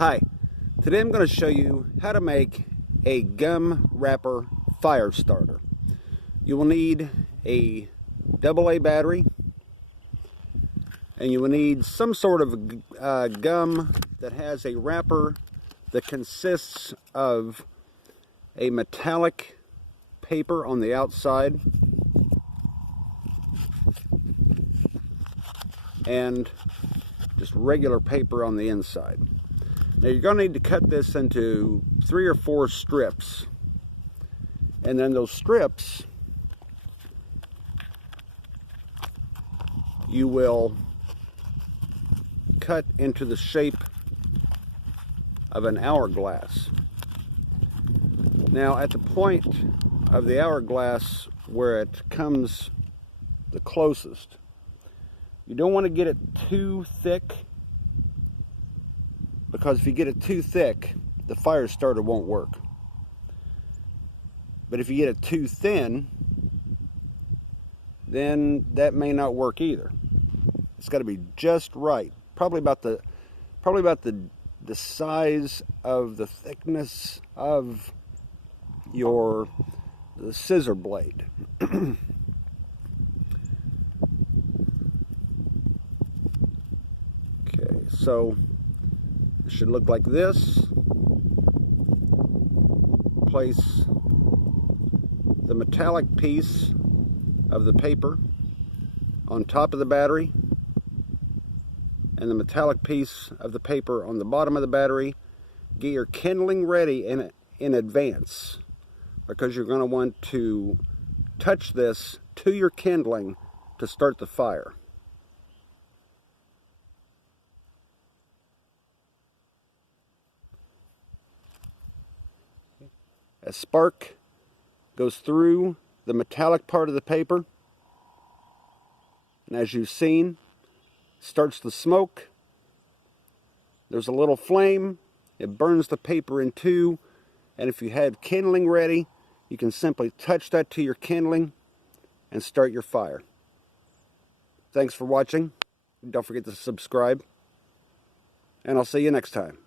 Hi, today I'm going to show you how to make a gum wrapper fire starter. You will need a AA battery, and you will need some sort of gum that has a wrapper that consists of a metallic paper on the outside and just regular paper on the inside. Now you're going to need to cut this into 3 or 4 strips, and then those strips you will cut into the shape of an hourglass. Now at the point of the hourglass where it comes the closest, you don't want to get it too thick, because if you get it too thick, the fire starter won't work. But if you get it too thin, then that may not work either. It's got to be just right, probably about the size of the thickness of the scissor blade. Okay, so it should look like this. Place the metallic piece of the paper on top of the battery, and the metallic piece of the paper on the bottom of the battery. Get your kindling ready in advance, because you're going to want to touch this to your kindling to start the fire. A spark goes through the metallic part of the paper, and as you've seen, starts the smoke. There's a little flame. It burns the paper in two, and if you have kindling ready, you can simply touch that to your kindling and start your fire. Thanks for watching. Don't forget to subscribe, and I'll see you next time.